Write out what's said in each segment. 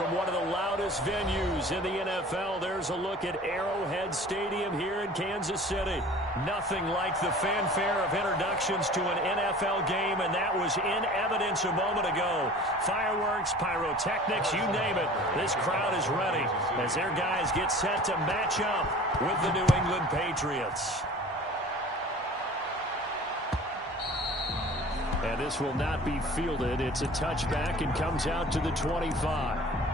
from one of the loudest venues in the NFL. There's a look at Arrowhead Stadium here in Kansas City. Nothing like the fanfare of introductions to an NFL game, and that was in evidence a moment ago. Fireworks, pyrotechnics, you name it. This crowd is ready as their guys get set to match up with the New England Patriots. And this will not be fielded. It's a touchback and comes out to the 25.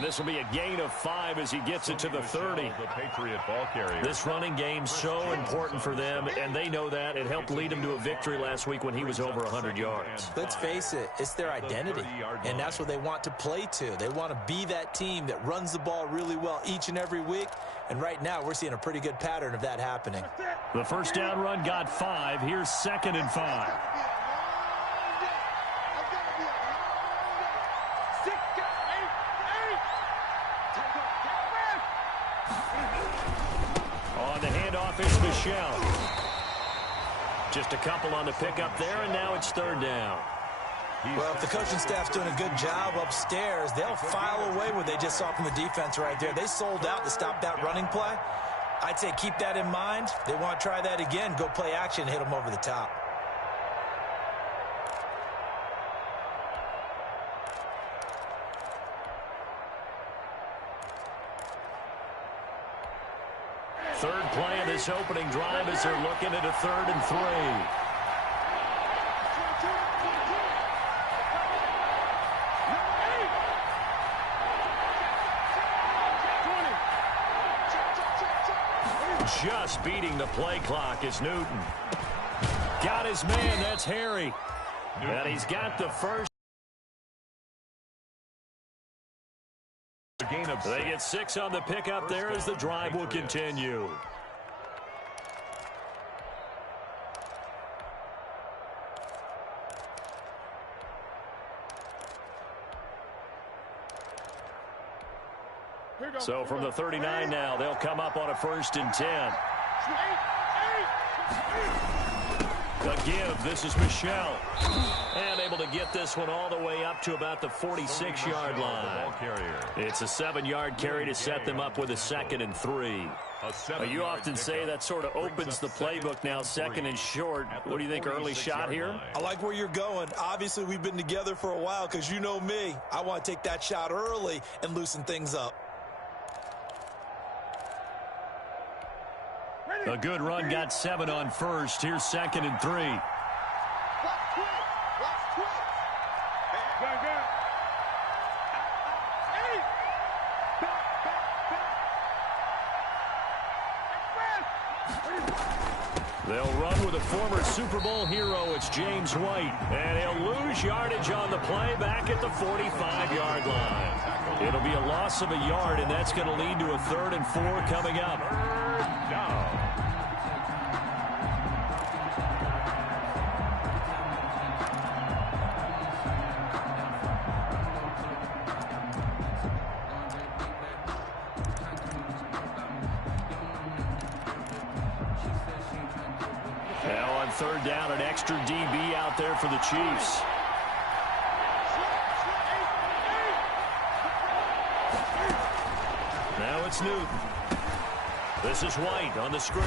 This will be a gain of 5 as he gets it to the 30. The Patriot ball carrier. This running game so important for them, and they know that. It helped lead him to a victory last week when he was over 100 yards. Let's face it, it's their identity, and that's what they want to play to. They want to be that team that runs the ball really well each and every week, and right now we're seeing a pretty good pattern of that happening. The first down run got 5. Here's 2nd and 5. It's Michelle. Just a couple on the pickup there, and now it's 3rd down. Well, if the coaching staff's doing a good job upstairs, they'll file away what they just saw from the defense right there. They sold out to stop that running play. I'd say keep that in mind. They want to try that again, go play action, hit them over the top. Third play of this opening drive as they're looking at a 3rd and 3. Just beating the play clock is Newton. Got his man, that's Harry. And he's got the first. They get 6 on the pickup there as the drive will continue. So from the 39 now, they'll come up on a 1st and 10. The give, this is Michelle. And able to get this one all the way up to about the 46-yard line. It's a 7-yard carry to set them up with a 2nd and 3. You often say that sort of opens the playbook now, 2nd and short. What do you think, early shot here? I like where you're going. Obviously, we've been together for a while because you know me. I want to take that shot early and loosen things up. A good run got 7 on 1st. Here's 2nd and 3. They'll run with a former Super Bowl hero. It's James White. And he'll lose yardage on the play back at the 45-yard line. It'll be a loss of a yard, and that's going to lead to a 3rd and 4 coming up. Now on 3rd down, an extra DB out there for the Chiefs. Now it's Newton. This is White on the screen.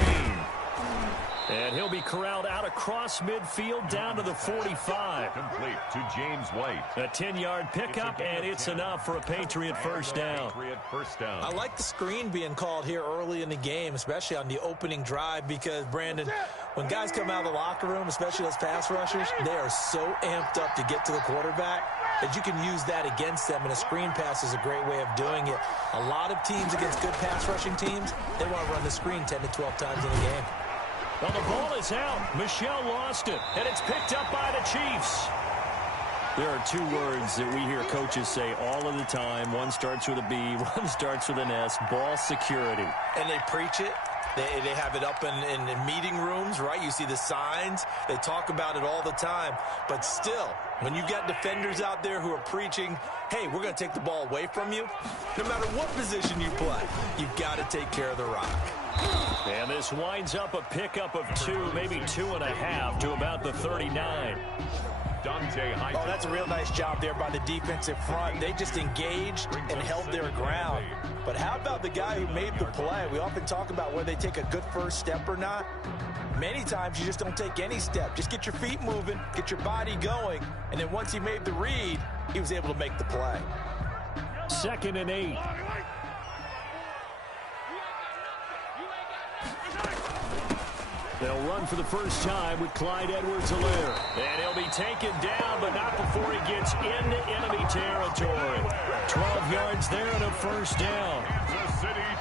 And he'll be corralled out across midfield down to the 45. Complete to James White. A 10-yard pickup, and it's enough for a Patriot first down. I like the screen being called here early in the game, especially on the opening drive, because, Brandon, when guys come out of the locker room, especially those pass rushers, they are so amped up to get to the quarterback that you can use that against them, and a screen pass is a great way of doing it. A lot of teams against good pass rushing teams, they want to run the screen 10 to 12 times in a game. Well, the ball is out. Michelle lost it, and it's picked up by the Chiefs. There are two words that we hear coaches say all of the time. One starts with a B, one starts with an S, ball security. And they preach it. They have it up in meeting rooms, right? You see the signs. They talk about it all the time. But still, when you've got defenders out there who are preaching, hey, we're going to take the ball away from you, no matter what position you play, you've got to take care of the rock. And this winds up a pickup of 2, maybe 2.5 to about the 39. Oh, that's a real nice job there by the defensive front. They just engaged and held their ground. But how about the guy who made the play? We often talk about whether they take a good first step or not. Many times you just don't take any step. Just get your feet moving, get your body going, and then once he made the read, he was able to make the play. 2nd and 8. They'll run for the first time with Clyde Edwards-Helaire. And he'll be taken down, but not before he gets into enemy territory. 12 yards there and a first down.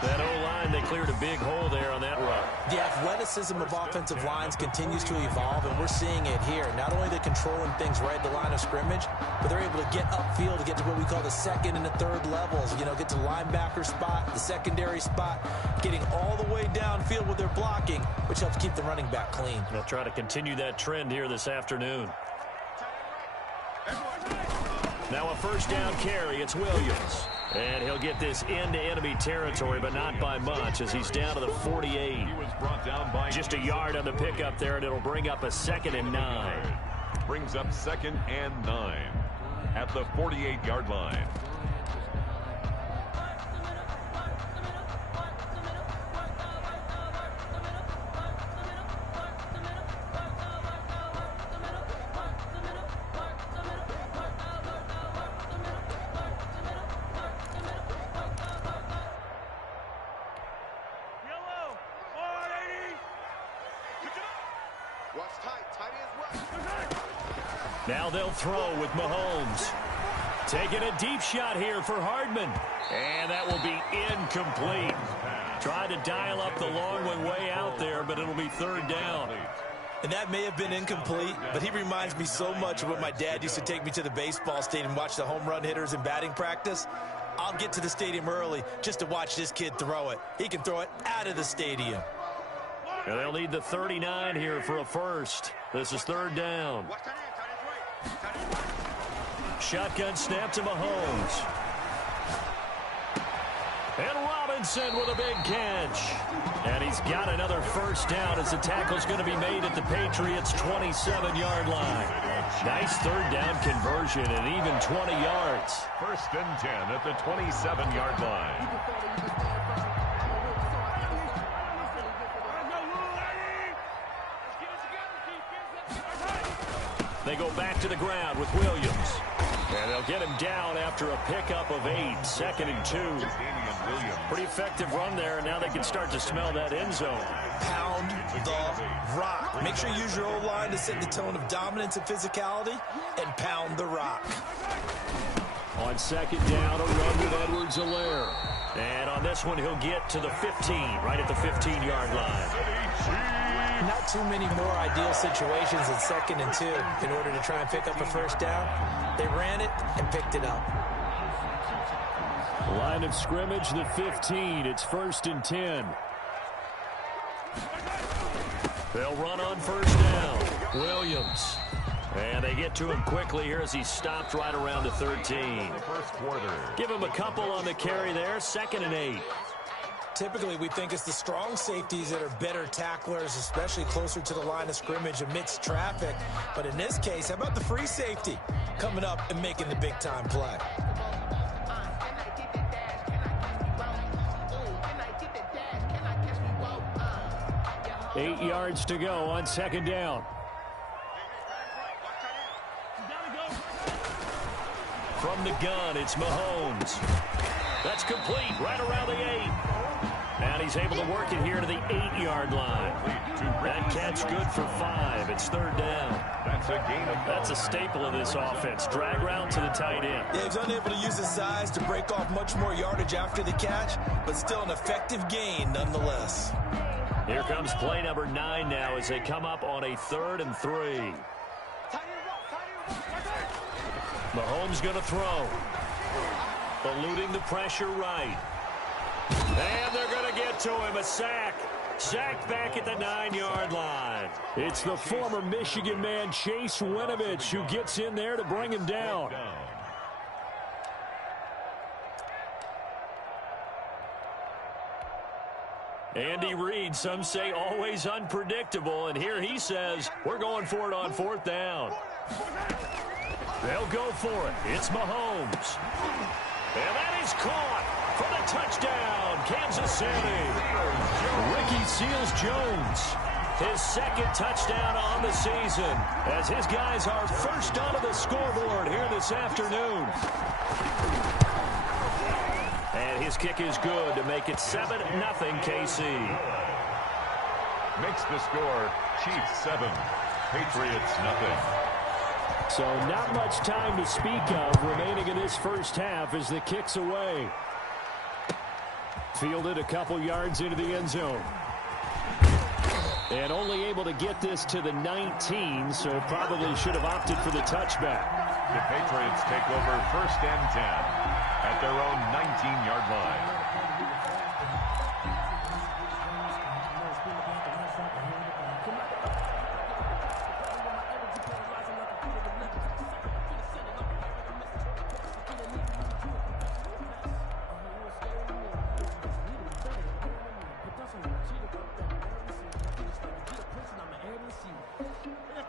That O-line, they cleared a big hole there on that run. The athleticism of offensive lines continues to evolve, and we're seeing it here. Not only are they controlling things right at the line of scrimmage, but they're able to get upfield to get to what we call the second and the third levels. You know, get to the linebacker spot, the secondary spot, getting all the way downfield with their blocking, which helps keep the running back clean. They'll try to continue that trend here this afternoon. Now a first down carry. It's Williams. And he'll get this into enemy territory, but not by much as he's down to the 48. He was brought down by just a yard on the pickup there, and it'll bring up a 2nd and 9. Brings up 2nd and 9 at the 48-yard line. Now they'll throw with Mahomes. Taking a deep shot here for Hardman. And that will be incomplete. Tried to dial up the long one way out there, but it'll be 3rd down. And that may have been incomplete, but he reminds me so much of when my dad used to take me to the baseball stadium and watch the home run hitters in batting practice. I'll get to the stadium early just to watch this kid throw it. He can throw it out of the stadium. And they'll need the 39 here for a first. This is 3rd down. Shotgun snap to Mahomes. And Robinson with a big catch. And he's got another first down as the tackle's going to be made at the Patriots' 27-yard line. Nice 3rd down conversion and even 20 yards. 1st and 10 at the 27-yard line. They go back to the ground with Williams. And they'll get him down after a pickup of 8. 2nd and 2. Pretty effective run there, and now they can start to smell that end zone. Pound the rock. Make sure you use your O-line to set the tone of dominance and physicality, and pound the rock. On 2nd down, a run with Edwards-Helaire. And on this one, he'll get to the 15, right at the 15-yard line. Not too many more ideal situations in 2nd and 2 in order to try and pick up a first down. They ran it and picked it up. Line of scrimmage, the 15. It's 1st and 10. They'll run on 1st down. Williams. And they get to him quickly here as he stopped right around the 13. First quarter. Give him a couple on the carry there. 2nd and 8. Typically, we think it's the strong safeties that are better tacklers, especially closer to the line of scrimmage amidst traffic. But in this case, how about the free safety coming up and making the big-time play? Eight yards to go on 2nd down. From the gun, it's Mahomes. That's complete right around the 8. And he's able to work it here to the 8-yard line. That catch good for 5. It's 3rd down. That's a staple of this offense. Drag route to the tight end. Yeah, he's unable to use his size to break off much more yardage after the catch, but still an effective gain nonetheless. Here comes play number 9 now as they come up on a 3rd and 3. Mahomes going to throw. Eluding the pressure right. And they're going to get to him. A sack. Sacked back at the 9-yard line. It's the former Michigan man, Chase Winovich, who gets in there to bring him down. Andy Reid, some say always unpredictable, and here he says, we're going for it on 4th down. They'll go for it. It's Mahomes. And that is caught for the touchdown, Kansas City. Ricky Seals-Jones, his 2nd touchdown on the season, as his guys are first onto the scoreboard here this afternoon. And his kick is good to make it 7-0 KC. Makes the score Chiefs 7, Patriots nothing. So not much time to speak of remaining in this first half as the kick's away. Fielded a couple yards into the end zone. And only able to get this to the 19, so probably should have opted for the touchback. The Patriots take over 1st and 10 at their own 19-yard line.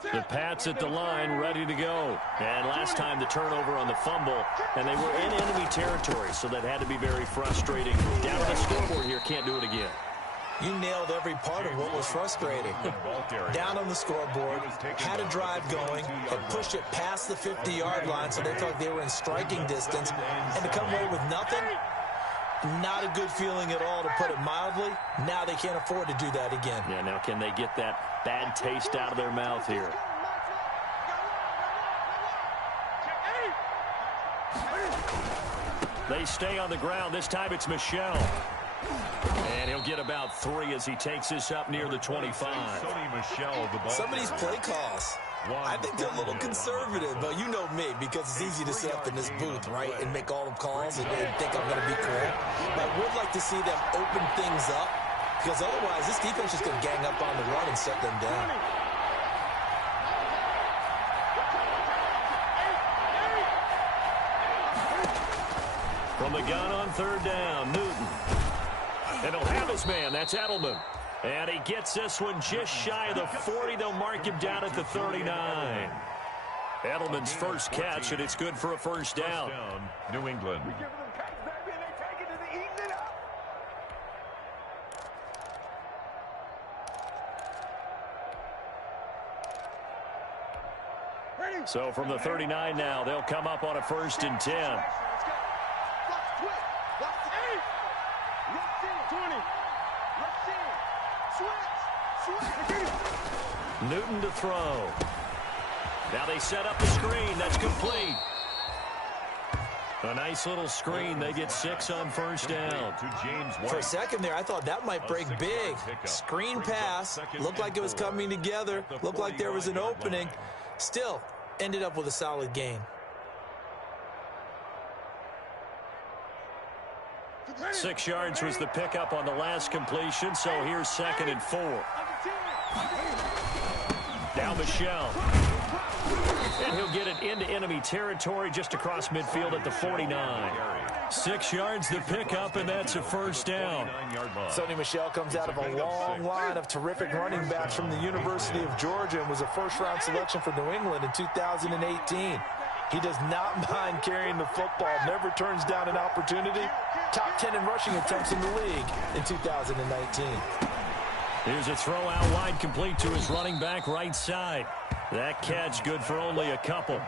The Pats at the line, ready to go. And last time the turnover on the fumble, and they were in enemy territory, so that had to be very frustrating. Down on the scoreboard here, can't do it again. You nailed every part of what was frustrating. Down on the scoreboard, had a drive going, had pushed it past the 50-yard line, so they felt like they were in striking distance, and to come away with nothing, not a good feeling at all, to put it mildly. Now they can't afford to do that again. Yeah, now can they get that bad taste out of their mouth here? They stay on the ground. This time it's Michel. And he'll get about 3 as he takes this up near the 25. Some of these play calls, I think they're a little conservative, but you know me, because it's easy to sit up in this booth, right, and make all the calls and think I'm going to be cool. But I would like to see them open things up, because otherwise this defense is going to gang up on the run and shut them down. From the gun on 3rd down, Newton. And he'll have his man. That's Edelman. And he gets this one just shy of the 40. They'll mark him down at the 39. Edelman's first catch, and it's good for a 1st down. New England. So from the 39 now, they'll come up on a 1st and 10. Newton to throw. Now they set up the screen. That's complete. A nice little screen. They get 6 on 1st down. For a second there, I thought that might break big. Screen pass. Looked like it was coming together. Looked like there was an opening. Still, ended up with a solid gain. 6 yards was the pickup on the last completion, so here's 2nd and 4. Now Michel. And he'll get it into enemy territory just across midfield at the 49. 6 yards the pickup, and that's a 1st down. Sonny Michel comes out of a long line of terrific running backs from the University of Georgia and was a 1st-round selection for New England in 2018. He does not mind carrying the football, never turns down an opportunity. Top 10 in rushing attempts in the league in 2019. Here's a throw out wide, complete to his running back right side. That catch good for only a couple.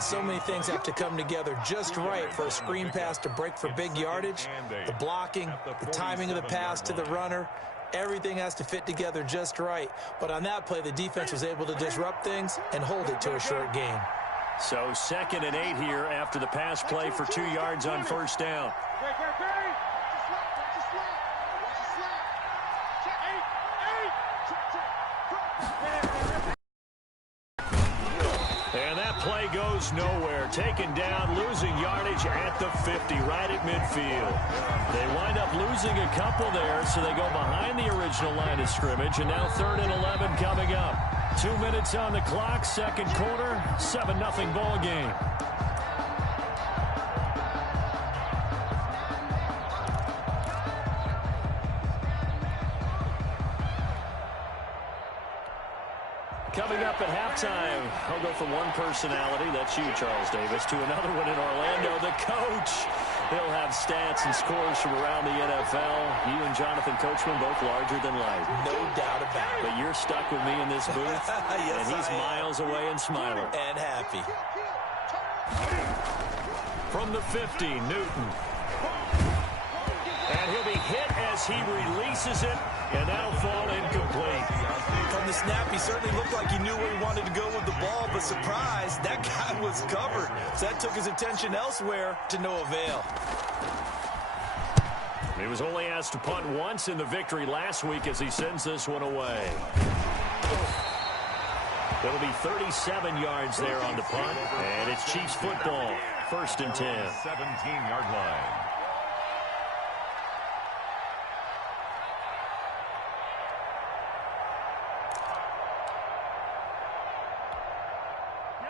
So many things have to come together just right for a screen pass to break for big yardage. The blocking, the timing of the pass to the runner, everything has to fit together just right. But on that play, the defense was able to disrupt things and hold it to a short gain. So 2nd and 8 here after the pass play for 2 yards on 1st down. And that play goes nowhere. Taken down, losing yardage at the 50, right at midfield. They wind up losing a couple there, so they go behind the original line of scrimmage, and now 3rd and 11 coming up. 2 minutes on the clock, second quarter, 7-0 ball game. Coming up at halftime, I'll go from one personality, that's you, Charles Davis, to another one in Orlando, the coach. He'll have stats and scores from around the NFL. You and Jonathan Coachman both larger than life. No doubt about it. But you're stuck with me in this booth, yes, and he's miles away and smiling. And happy. From the 50, Newton. And he'll be hit as he releases it, and that'll fall incomplete. From the snap, he certainly looked like he knew where he wanted to go with the ball, but surprise, that guy was covered. So that took his attention elsewhere to no avail. He was only asked to punt once in the victory last week as he sends this one away. It'll be 37 yards there on the punt, and it's Chiefs football, 1st and 10. 17-yard line.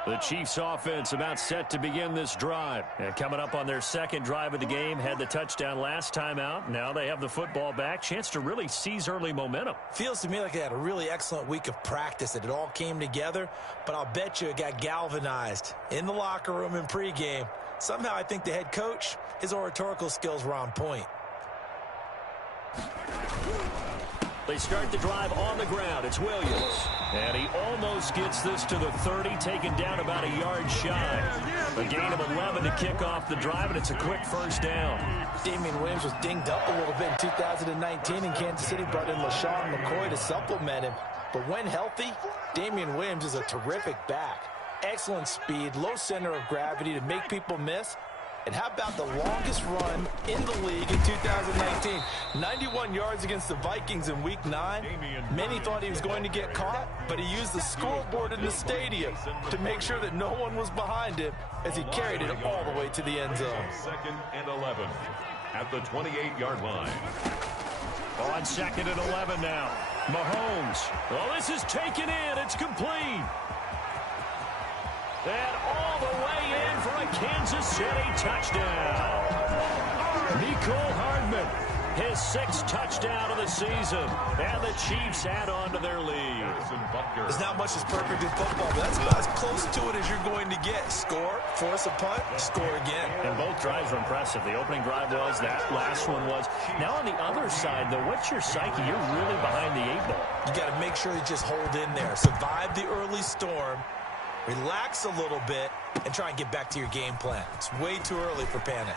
The Chiefs offense about set to begin this drive. And coming up on their second drive of the game, had the touchdown last time out. Now they have the football back. Chance to really seize early momentum. Feels to me like they had a really excellent week of practice, that it all came together. But I'll bet you it got galvanized in the locker room in pregame. Somehow I think the head coach, his oratorical skills were on point. They start the drive on the ground. It's Williams. And he almost gets this to the 30, taken down about a yard shy. A gain of 11 to kick off the drive, and it's a quick first down. Damian Williams was dinged up a little bit in 2019, and Kansas City brought in LaShawn McCoy to supplement him. But when healthy, Damian Williams is a terrific back. Excellent speed, low center of gravity to make people miss. And how about the longest run in the league in 2019? 91 yards against the Vikings in Week 9. Many thought he was going to get caught, but he used the scoreboard in the stadium to make sure that no one was behind him as he carried it all the way to the end zone. 2nd and 11 at the 28-yard line. On 2nd and 11 now. Mahomes. Well, this is taken in. It's complete. And all the way in for a Kansas City touchdown. Mecole Hardman, his 6th touchdown of the season. And the Chiefs add on to their lead. There's not much that's perfect in football, but that's about as close to it as you're going to get. Score, force a punt, score again. And both drives were impressive. The opening drive was, that last one was. Now on the other side, though, what's your psyche? You're really behind the 8-ball. You got to make sure you just hold in there. Survive the early storm. Relax a little bit and try and get back to your game plan. It's way too early for panic.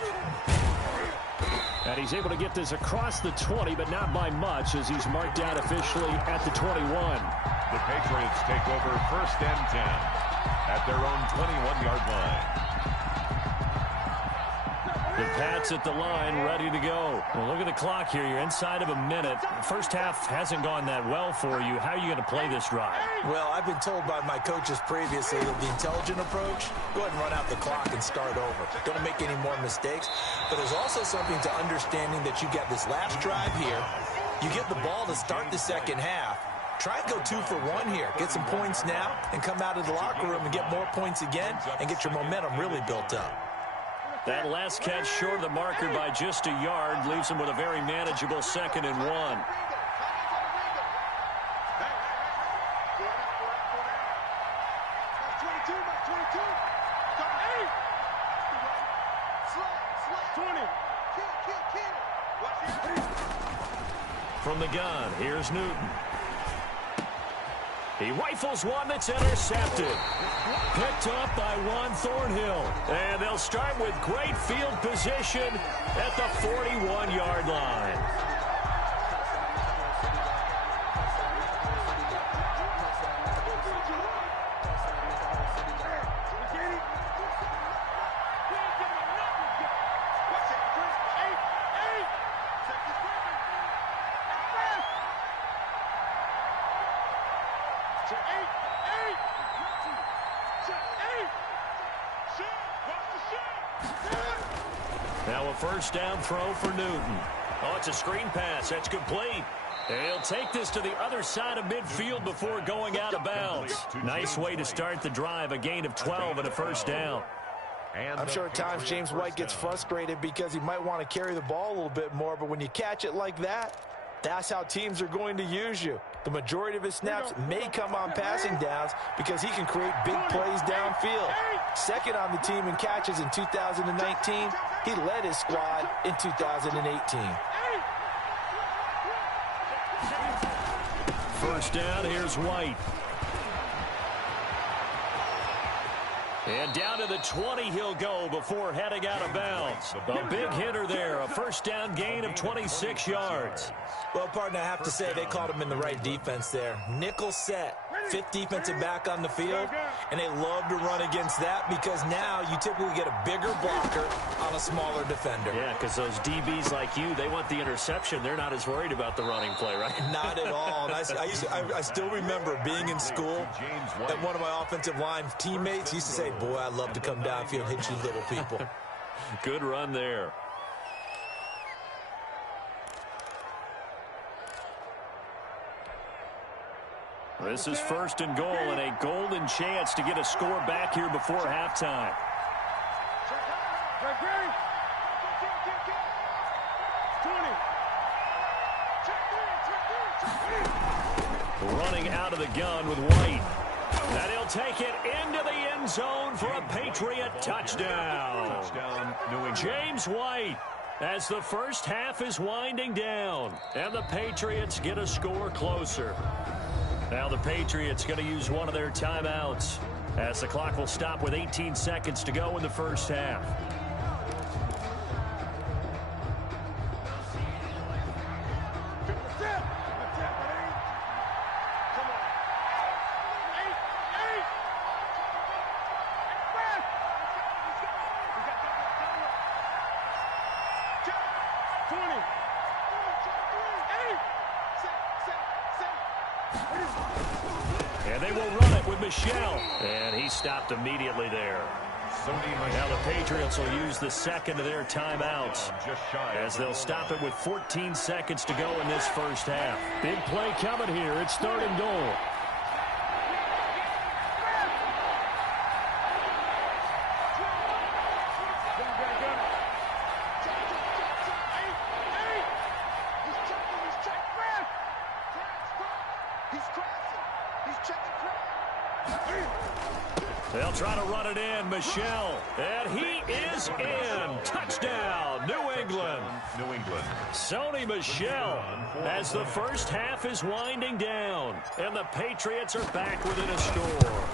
And he's able to get this across the 20, but not by much, as he's marked out officially at the 21. The Patriots take over 1st and 10 at their own 21-yard line. The Pats at the line, ready to go. Well, look at the clock here. You're inside of a minute. First half hasn't gone that well for you. How are you going to play this drive? Well, I've been told by my coaches previously that the intelligent approach, go ahead and run out the clock and start over. Don't make any more mistakes. But there's also something to understanding that you got this last drive here. You get the ball to start the second half. Try and go 2 for 1 here. Get some points now and come out of the locker room and get more points again and get your momentum really built up. That last catch short of the marker by just a yard leaves him with a very manageable 2nd and 1. From the gun, here's Newton. He rifles one that's intercepted. Picked up by Juan Thornhill. And they'll start with great field position at the 41-yard line. Now a first down throw for Newton. Oh, it's a screen pass. That's complete. He'll take this to the other side of midfield before going out of bounds. Nice way to start the drive. A gain of 12 and a first down. I'm sure at times James White gets frustrated because he might want to carry the ball a little bit more, but when you catch it like that, that's how teams are going to use you. The majority of his snaps may come on passing downs because he can create big plays downfield. Second on the team in catches in 2019. He led his squad in 2018. First down, here's White. And down to the 20 he'll go before heading out of bounds. A big hitter there, a first down gain of 26 yards. Well, partner, I have to say they called him in the right defense there. Nickel set, fifth defensive back on the field, and they love to run against that because now you typically get a bigger blocker on a smaller defender. Yeah, because those DBs like you, they want the interception. They're not as worried about the running play, right? Not at all. And I still remember being in school, and one of my offensive line teammates used to say, boy, I'd love to come downfield and hit you little people. Good run there. This is first and goal and a golden chance to get a score back here before halftime. Running out of the gun with White. And he'll take it into the end zone for a Patriot touchdown. James White, as the first half is winding down, and the Patriots get a score closer. Now the Patriots going to use one of their timeouts as the clock will stop with 18 seconds to go in the first half. And they will run it with Michel. And he stopped immediately there. Now the Patriots will use the second of their timeouts as they'll stop it with 14 seconds to go in this first half. Big play coming here. It's third and goal. They'll try to run it in. Michel. And he is in. Touchdown, New England. Sony Michel as the first half is winding down. And the Patriots are back within a score.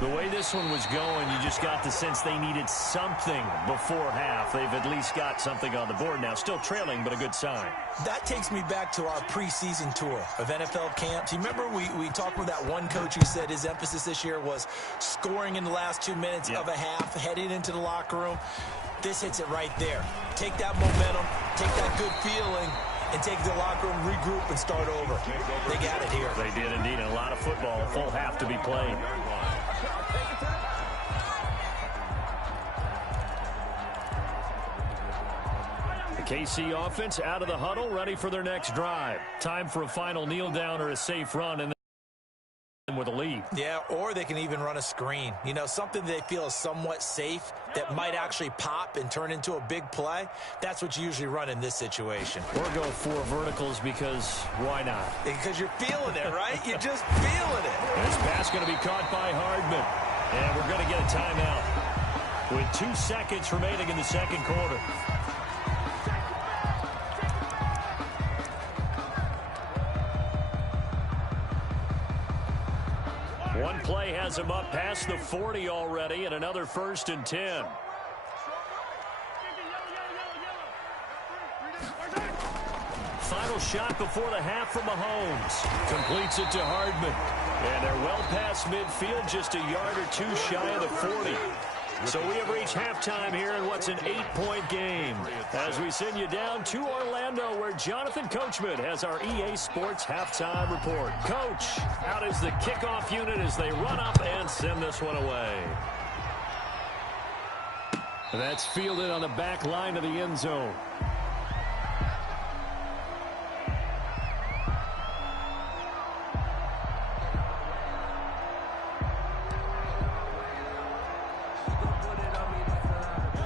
The way this one was going, you just got the sense they needed something before half. They've at least got something on the board now. Still trailing, but a good sign. That takes me back to our preseason tour of NFL camps. You remember we talked with that one coach who said his emphasis this year was scoring in the last 2 minutes of a half, heading into the locker room. This hits it right there. Take that momentum, take that good feeling, and take the locker room, regroup, and start over. They got it here. They did indeed. A lot of football, a full half to be played. The KC offense out of the huddle, ready for their next drive. Time for a final kneel down or a safe run, and then with a lead. Yeah, or they can even run a screen. You know, something they feel is somewhat safe that might actually pop and turn into a big play. That's what you usually run in this situation. Or go for verticals because why not? Because you're feeling it, right? You're just feeling it. This pass going to be caught by Hardman. And we're going to get a timeout with 2 seconds remaining in the second quarter. One play has him up past the 40 already, and another first and 10. Final shot before the half from Mahomes. Completes it to Hardman. And they're well past midfield, just a yard or two shy of the 40. So we have reached halftime here in what's an 8-point game. As we send you down to Orlando, where Jonathan Coachman has our EA Sports halftime report. Coach, how does the kickoff unit as they run up and send this one away? That's fielded on the back line of the end zone.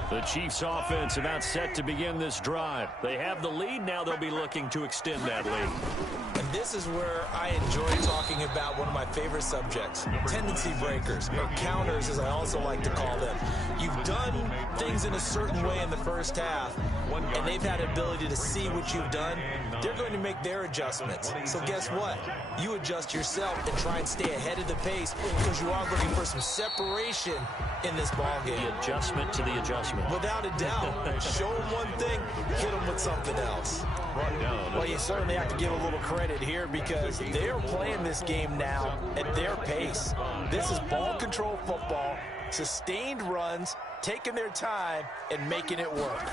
The Chiefs offense about set to begin this drive. They have the lead. Now they'll be looking to extend that lead. And this is where I enjoy talking about one of my favorite subjects, tendency breakers, or counters as I also like to call them. You've done things in a certain way in the first half, and they've had the ability to see what you've done. They're going to make their adjustments. So guess what? You adjust yourself and try and stay ahead of the pace because you are looking for some separation in this ball game. The adjustment to the adjustment. Without a doubt. Show them one thing, hit them with something else. Well, you certainly have to give a little credit here because they're playing this game now at their pace. This is ball control football, sustained runs, taking their time, and making it work.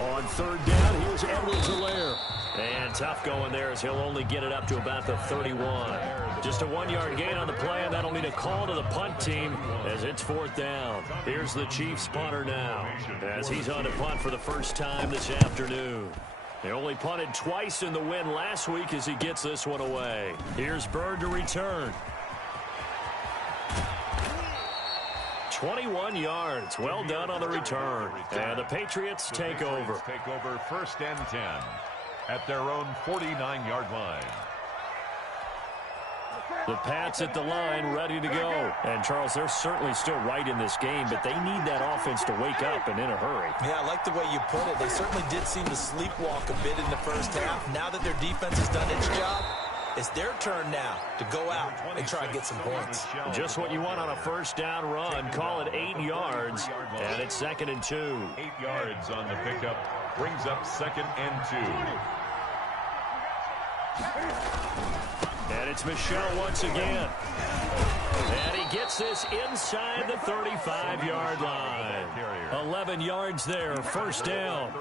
On third down, here's Edwards-Helaire. And tough going there as he'll only get it up to about the 31. Just a 1-yard gain on the play, and that'll mean a call to the punt team as it's fourth down. Here's the Chiefs punter now as he's on to punt for the first time this afternoon. They only punted twice in the win last week as he gets this one away. Here's Bird to return. 21 yards. Well done on the return. And the Patriots take over. Take over first and 10 at their own 49-yard line. The Pats at the line, ready to go. And, Charles, they're certainly still right in this game, but they need that offense to wake up and in a hurry. Yeah, I like the way you put it. They certainly did seem to sleepwalk a bit in the first half. Now that their defense has done its job, it's their turn now to go out and try and get some points. Just what you want on a first down run. Call it 8 yards, and it's 2nd and 2. 8 yards on the pickup brings up 2nd and 2. And it's Michel once again. And he gets this inside the 35-yard line. 11 yards there, first down.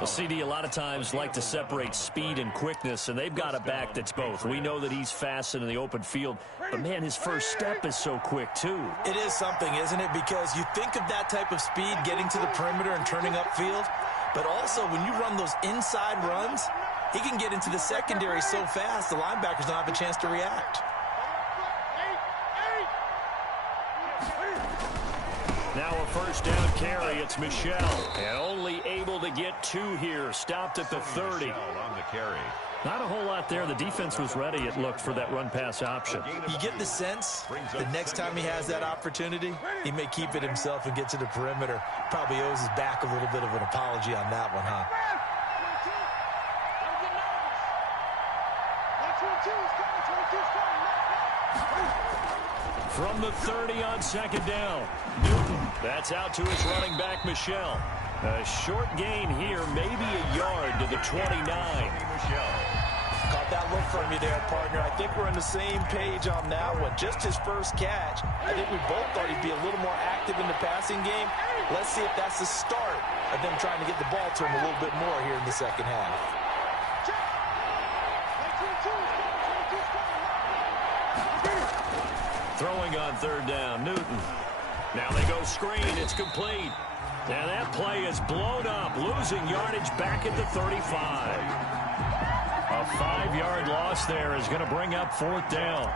The CD a lot of times like to separate speed and quickness, and they've got a back that's both. We know that he's fast in the open field, but, man, his first step is so quick, too. It is something, isn't it? Because you think of that type of speed getting to the perimeter and turning upfield, but also when you run those inside runs, he can get into the secondary so fast, the linebackers don't have a chance to react. Now a first down carry. It's Michel. And only able to get 2 here. Stopped at the 30. On the carry. Not a whole lot there. The defense was ready, it looked, for that run-pass option. You get the sense the next time he has that opportunity, he may keep it himself and get to the perimeter. Probably owes his back a little bit of an apology on that one, huh? From the 30 on 2nd down. Newton, that's out to his running back, Michel. A short gain here, maybe a yard to the 29. Caught that look from you there, partner. I think we're on the same page on that one. Just his first catch. I think we both thought he'd be a little more active in the passing game. Let's see if that's the start of them trying to get the ball to him a little bit more here in the second half. Throwing on third down, Newton. Now they go screen. It's complete. And that play is blown up, losing yardage back at the 35. A 5-yard loss there is going to bring up 4th down.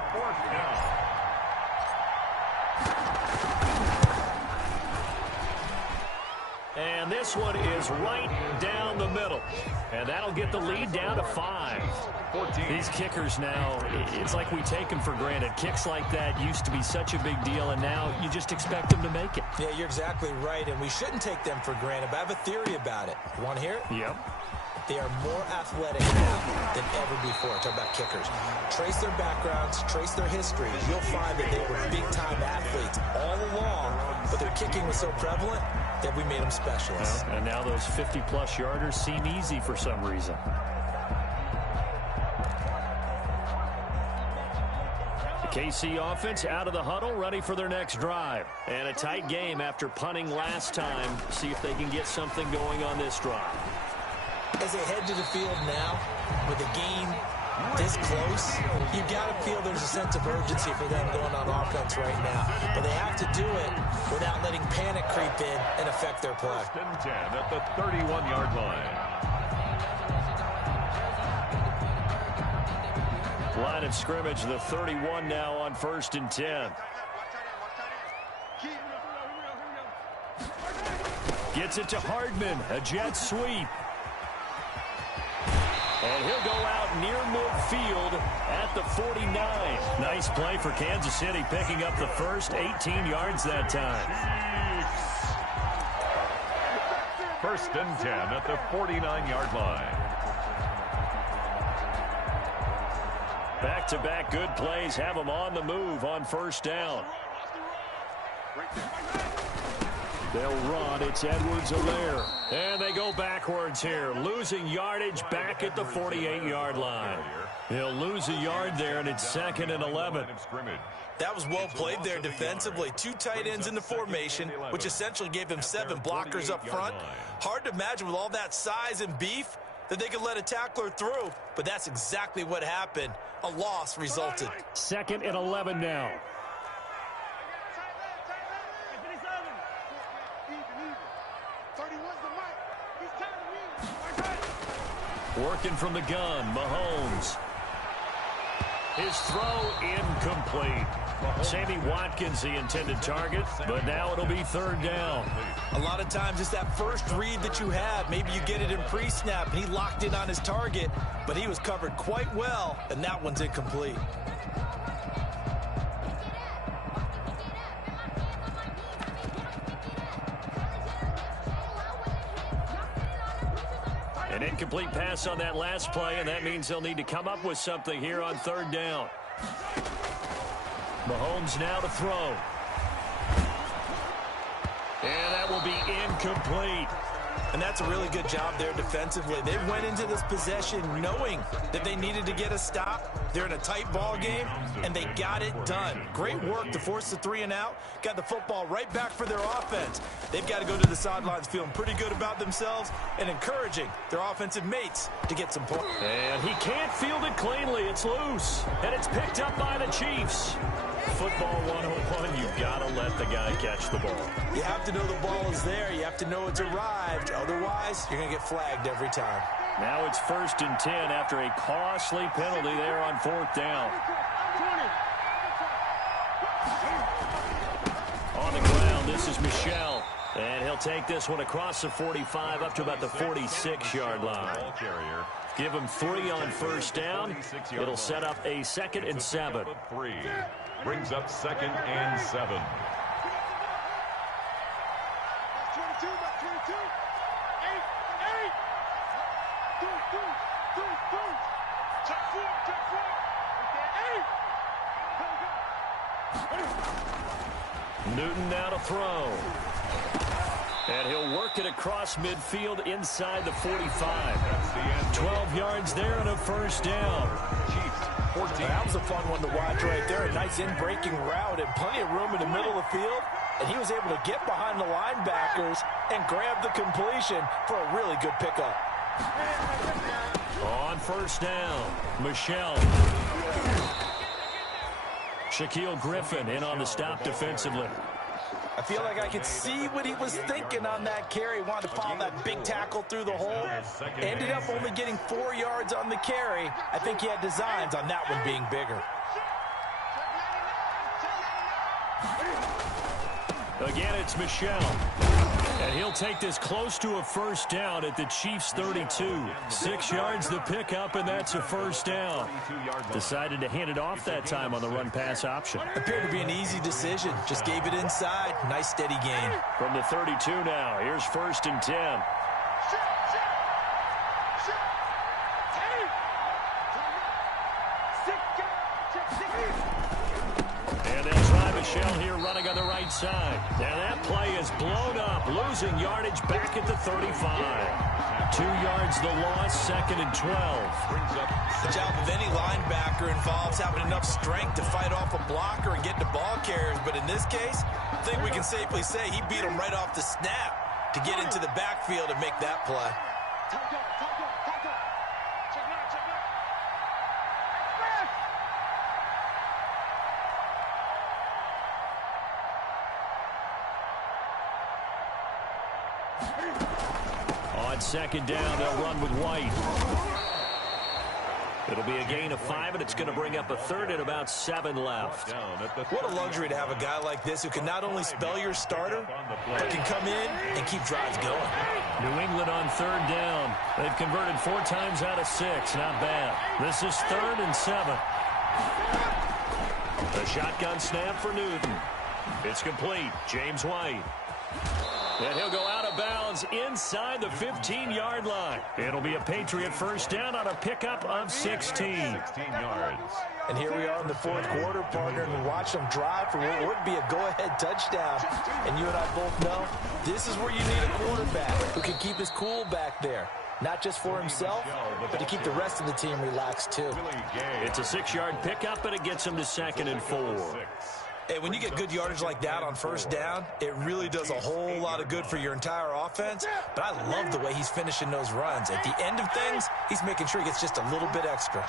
And this one is right down the middle. And that'll get the lead down to 5. 14. These kickers now, it's like we take them for granted. Kicks like that used to be such a big deal, and now you just expect them to make it. Yeah, you're exactly right, and we shouldn't take them for granted. But I have a theory about it. You want to hear it? Yep. They are more athletic now than ever before. Talk about kickers. Trace their backgrounds, trace their histories. You'll find that they were big-time athletes all along, but their kicking was so prevalent that we made them specialists. Well, and now those 50-plus yarders seem easy for some reason. KC offense out of the huddle, ready for their next drive. And a tight game after punting last time. See if they can get something going on this drive. As they head to the field now, with the game this close, you got to feel there's a sense of urgency for them going on offense right now. But they have to do it without letting panic creep in and affect their play. First and 10 at the 31-yard line. Line of scrimmage, the 31 now on 1st and 10. Gets it to Hardman, a jet sweep. And he'll go out near midfield at the 49. Nice play for Kansas City, picking up the first 18 yards that time. First and 10 at the 49-yard line. Back-to-back good plays have them on the move on 1st down. They'll run. It's Edwards-Helaire. And they go backwards here, losing yardage back at the 48-yard line. They'll lose a yard there, and it's 2nd and 11. That was well played there defensively. 2 tight ends in the formation, which essentially gave them 7 blockers up front. Hard to imagine with all that size and beef that they could let a tackler through, but that's exactly what happened. A loss resulted. 2nd and 11 now. Working from the gun, Mahomes. His throw incomplete. Sammy Watkins, the intended target, but now it'll be 3rd down. A lot of times it's that first read that you have. Maybe you get it in pre-snap, and he locked in on his target, but he was covered quite well, and that one's incomplete. An incomplete pass on that last play, and that means they'll need to come up with something here on 3rd down. Mahomes now to throw. And that will be incomplete. And that's a really good job there defensively. They went into this possession knowing that they needed to get a stop. They're in a tight ball game, and they got it done. Great work to force the 3 and out. Got the football right back for their offense. They've got to go to the sidelines feeling pretty good about themselves and encouraging their offensive mates to get some points. And he can't field it cleanly. It's loose, and it's picked up by the Chiefs. Football 101, you've got to let the guy catch the ball. You have to know the ball is there. You have to know it's arrived. Otherwise, you're going to get flagged every time. Now it's 1st and 10 after a costly penalty there on 4th down. On the ground, this is Michel. And he'll take this one across the 45 up to about the 46-yard line. Give him 3 on 1st down. It'll set up a 2nd and 7. 3 brings up 2nd and 7. Newton now to throw. And he'll work it across midfield inside the 45. 12 yards there and a 1st down. Chiefs 14. That was a fun one to watch right there. A nice in-breaking route and plenty of room in the middle of the field. And he was able to get behind the linebackers and grab the completion for a really good pickup. On 1st down, Michel. Shaquille Griffin in on the stop defensively. I feel like I could see what he was thinking on that carry. Wanted to follow that big tackle through the hole. Ended up only getting 4 yards on the carry. I think he had designs on that one being bigger. Again, it's Michel. And he'll take this close to a 1st down at the Chiefs' 32. 6 yards the pickup, and that's a 1st down. Decided to hand it off that time on the run-pass option. Appeared to be an easy decision. Just gave it inside. Nice, steady gain. From the 32 now, here's 1st and 10. And they'll try Michel here running on the right side. Now that play is blown up, losing yardage back at the 35. 2 yards the loss, 2nd and 12. The job of any linebacker involves having enough strength to fight off a blocker and get to ball carriers. But in this case, I think we can safely say he beat him right off the snap to get into the backfield and make that play. On 2nd down, they'll run with White. It'll be a gain of 5, and it's going to bring up a 3rd and about 7 left. What a luxury to have a guy like this who can not only spell your starter, but can come in and keep drives going. New England on 3rd down. They've converted 4 times out of 6. Not bad. This is 3rd and 7. The shotgun snap for Newton. It's complete. James White. And he'll go out of bounds inside the 15-yard line. It'll be a Patriot first down on a pickup of 16. 16 yards. And here we are in the 4th quarter, partner, and we watch them drive for what would be a go-ahead touchdown. And you and I both know this is where you need a quarterback who can keep his cool back there. Not just for himself, but to keep the rest of the team relaxed, too. It's a 6-yard pickup, and it gets him to 2nd and 4. Hey, when you get good yardage like that on first down, it really does a whole lot of good for your entire offense. But I love the way he's finishing those runs. At the end of things, he's making sure he gets just a little bit extra.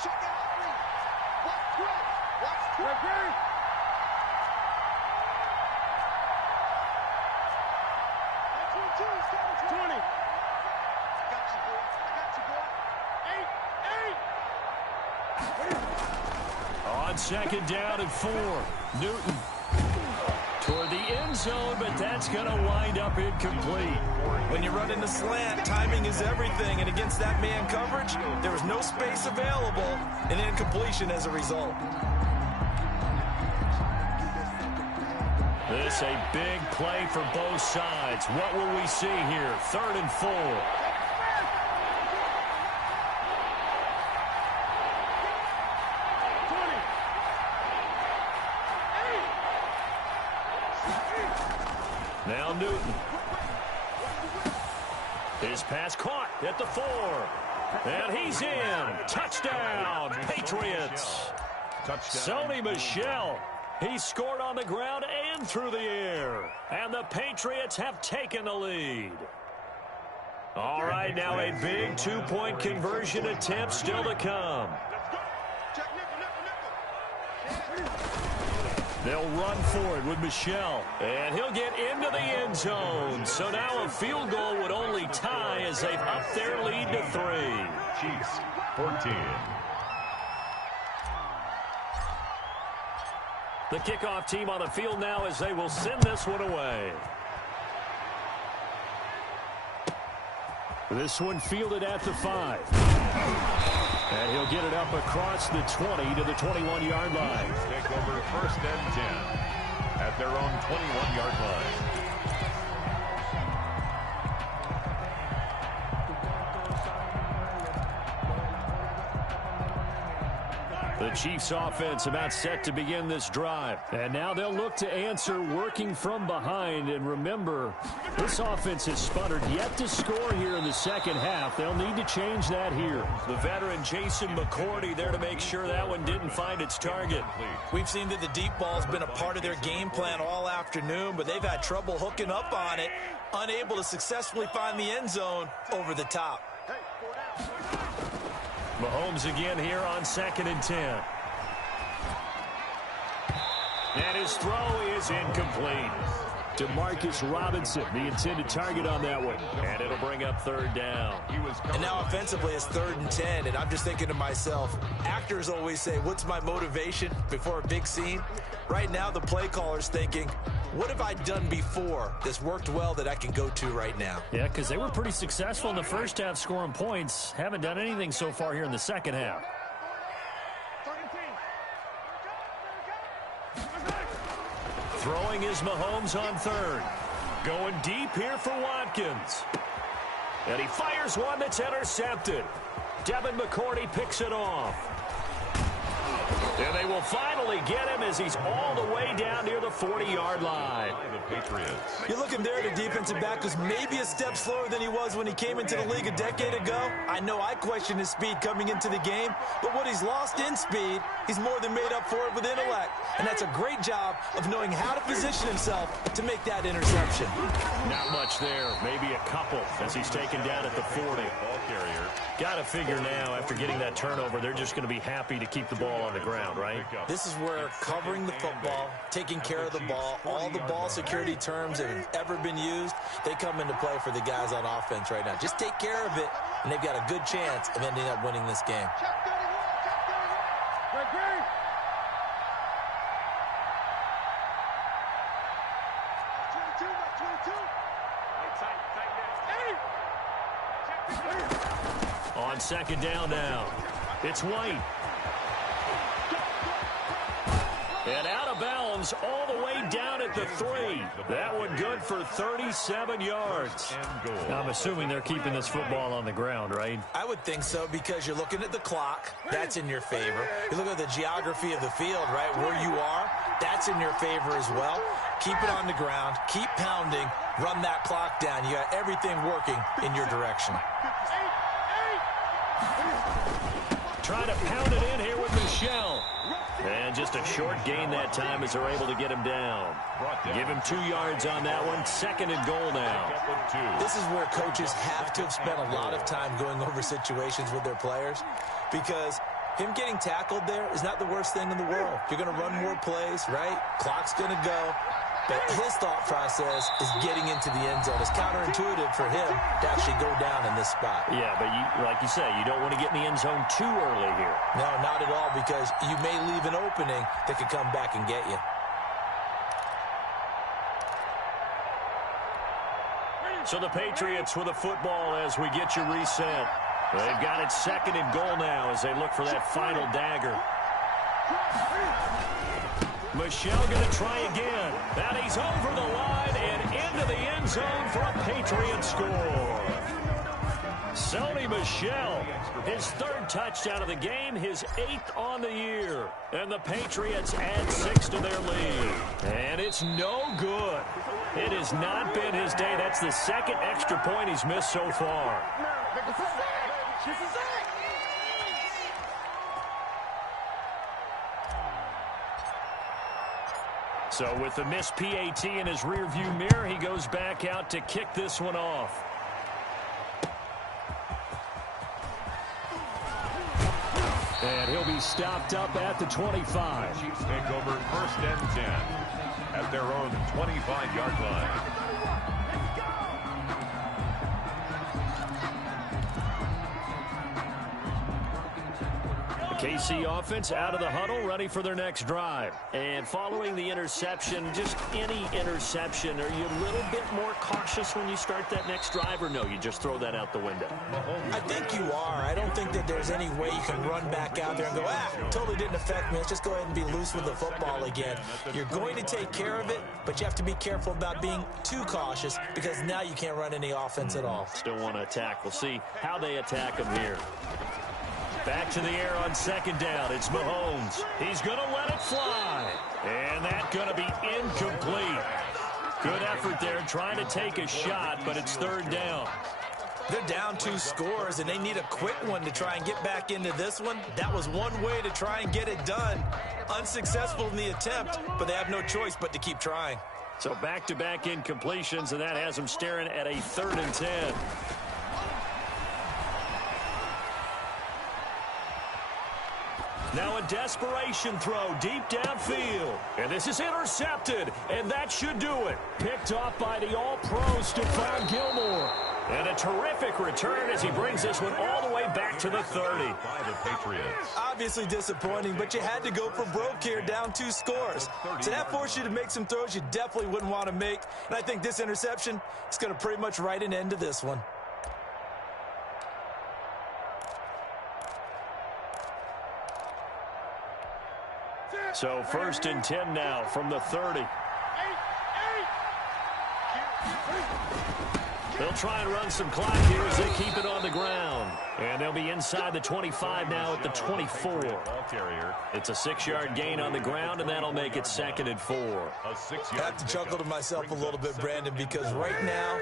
On 2nd down and 4, Newton toward the end zone, but that's going to wind up incomplete. When you run in the slant, timing is everything, and against that man coverage, there was no space available, and incompletion as a result. This a big play for both sides. What will we see here? 3rd and 4. Now Newton. His pass caught at the 4. And he's in. Touchdown, Patriots. Sony Michel. He scored on the ground and through the air. And the Patriots have taken the lead. All right, now a big 2-point conversion attempt still to come. They'll run for it with Michel. And he'll get into the end zone. So now a field goal would only tie as they've upped their lead to 3. Chiefs, 14. The kickoff team on the field now as they will send this one away. This one fielded at the 5. And he'll get it up across the 20 to the 21-yard line. Take over 1st and 10 at their own 21-yard line. The Chiefs offense about set to begin this drive. And now they'll look to answer working from behind. And remember, this offense has sputtered yet to score here in the second half. They'll need to change that here. The veteran Jason McCourty there to make sure that one didn't find its target. We've seen that the deep ball's been a part of their game plan all afternoon, but they've had trouble hooking up on it, unable to successfully find the end zone over the top. Mahomes again here on 2nd and 10. And his throw is incomplete. Demarcus Robinson, the intended target on that one. And it'll bring up 3rd down. And now offensively it's 3rd and 10, and I'm just thinking to myself, actors always say, what's my motivation before a big scene? Right now the play caller's thinking, what have I done before that's worked well that I can go to right now? Yeah, because they were pretty successful in the first half scoring points. Haven't done anything so far here in the second half. Throwing is Mahomes on 3rd. Going deep here for Watkins. And he fires one that's intercepted. Devin McCourty picks it off. And they will finally get him as he's all the way down near the 40-yard line. You're looking there at a defensive back who's maybe a step slower than he was when he came into the league a decade ago. I know I questioned his speed coming into the game, but what he's lost in speed, he's more than made up for it with intellect. And that's a great job of knowing how to position himself to make that interception. Not much there, maybe a couple as he's taken down at the 40. Ball carrier. Got to figure now, after getting that turnover, they're just going to be happy to keep the ball on the ground, right? This is where covering the football, taking care of the ball, all the ball security terms that have ever been used, they come into play for the guys on offense right now. Just take care of it, and they've got a good chance of ending up winning this game. On second down now, it's White. And out of bounds all the way down at the 3. That one good for 37 yards. I'm assuming they're keeping this football on the ground, right? I would think so, because you're looking at the clock. That's in your favor. You look at the geography of the field, right, where you are. That's in your favor as well. Keep it on the ground. Keep pounding. Run that clock down. You got everything working in your direction. Trying to pound it in here with Michelle. And just a short gain that time as they're able to get him down. Give him 2 yards on that one. Second and goal now. This is where coaches have to have spent a lot of time going over situations with their players, because him getting tackled there is not the worst thing in the world. You're going to run more plays, right? Clock's going to go. But his thought process is getting into the end zone. It's counterintuitive for him to actually go down in this spot. Yeah, but like you say, you don't want to get in the end zone too early here. No, not at all, because you may leave an opening that could come back and get you. So the Patriots with a football as we get you reset. They've got it second and goal now as they look for that final dagger. Michelle going to try again. And he's over the line and into the end zone for a Patriot score. Sony Michel, his 3rd touchdown of the game, his 8th on the year. And the Patriots add 6 to their lead. And it's no good. It has not been his day. That's the 2nd extra point he's missed so far. So with the missed PAT in his rearview mirror, he goes back out to kick this one off. And he'll be stopped up at the 25. Chiefs take over 1st and 10 at their own 25-yard line. KC offense out of the huddle, ready for their next drive. And following the interception, just any interception, are you a little bit more cautious when you start that next drive, or no, you just throw that out the window? I think you are. I don't think that there's any way you can run back out there and go, totally didn't affect me. Let's just go ahead and be loose with the football again. You're going to take care of it, but you have to be careful about being too cautious, because now you can't run any offense at all. Still want to attack. We'll see how they attack him here. Back to the air on second down. It's Mahomes. He's going to let it fly. And that's going to be incomplete. Good effort there trying to take a shot, but it's 3rd down. They're down 2 scores, and they need a quick one to try and get back into this one. That was one way to try and get it done. Unsuccessful in the attempt, but they have no choice but to keep trying. So back-to-back incompletions, and that has them staring at a 3rd and 10. Now a desperation throw deep downfield. And this is intercepted, and that should do it. Picked off by the All-Pro Stephon Gilmore. And a terrific return as he brings this one all the way back to the 30. By the Patriots. Obviously disappointing, but you had to go for broke here, down 2 scores. So that forced you to make some throws you definitely wouldn't want to make. And I think this interception is going to pretty much write an end to this one. So 1st and 10 now from the 30. They'll try and run some clock here as they keep it on the ground. And they'll be inside the 25 now at the 24. It's a 6-yard gain on the ground, and that'll make it 2nd and 4. I have to chuckle to myself a little bit, Brandon, because right now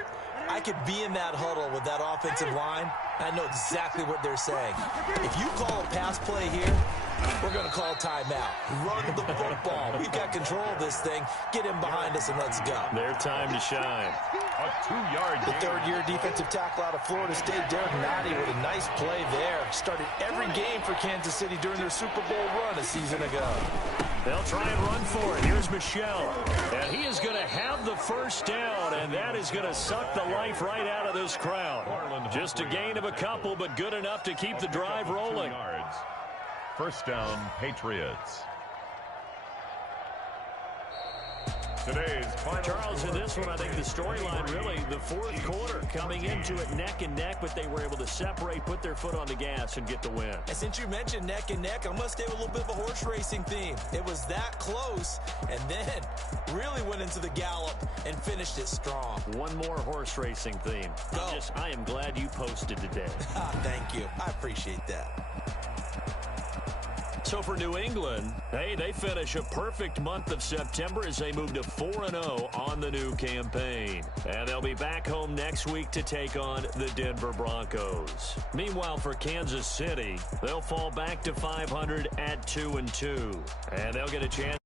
I could be in that huddle with that offensive line. I know exactly what they're saying. If you call a pass play here, we're going to call timeout. Run the football. We've got control of this thing. Get him behind us and let's go. Their time to shine. A 2-yard The third-year defensive tackle out of Florida State, Derek Nottie, with a nice play there. Started every game for Kansas City during their Super Bowl run a season ago. They'll try and run for it. Here's Michelle. And he is going to have the first down, and that is going to suck the life right out of this crowd. Just a gain of a couple, but good enough to keep the drive rolling. First down, Patriots. Today's final. Charles, in this one, I think the storyline really, the fourth quarter, coming into it neck and neck, but they were able to separate, put their foot on the gas, and get the win. And since you mentioned neck and neck, I'm going to stay with a little bit of a horse racing theme. It was that close, and then really went into the gallop and finished it strong. One more horse racing theme. I am glad you posted today. Thank you. I appreciate that. So for New England, hey, they finish a perfect month of September as they move to 4-0 on the new campaign. And they'll be back home next week to take on the Denver Broncos. Meanwhile, for Kansas City, they'll fall back to 500 at 2-2. And they'll get a chance